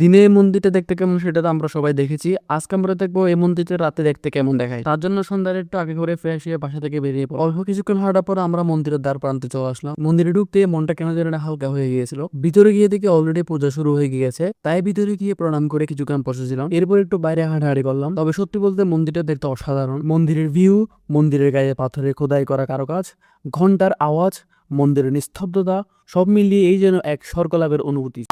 দিনে এই মন্দিরটা দেখতে কেমন সেটা তো আমরা সবাই দেখেছি। আজকে আমরা দেখবো এই মন্দিরটা রাতে দেখতে কেমন দেখায়। তার জন্য সন্ধ্যার একটু আগে করে ফ্রেশ হয়ে বাসা থেকে বেরিয়ে পড়ি। অল্প কিছুক্ষণ হাঁটার পর আমরা মন্দিরের দ্বার প্রান্তে চলে আসলাম। মন্দিরে ঢুকতে মনটা কেন যেন হালকা হয়ে গিয়েছিল। ভিতরে গিয়ে দেখি অলরেডি পূজা শুরু হয়ে গিয়েছে, তাই ভিতরে গিয়ে প্রণাম করে কিছুক্ষণ বসেছিলাম। এরপর একটু বাইরে হাঁটাহাঁটি করলাম। তবে সত্যি বলতে মন্দিরটা দেখতে অসাধারণ। মন্দিরের ভিউ, মন্দিরের গায়ে পাথরে খোদাই করা কারুকাজ, ঘন্টার আওয়াজ, মন্দিরের নিস্তব্ধতা, সব মিলিয়ে এই যেন এক স্বর্গলাভের অনুভূতি।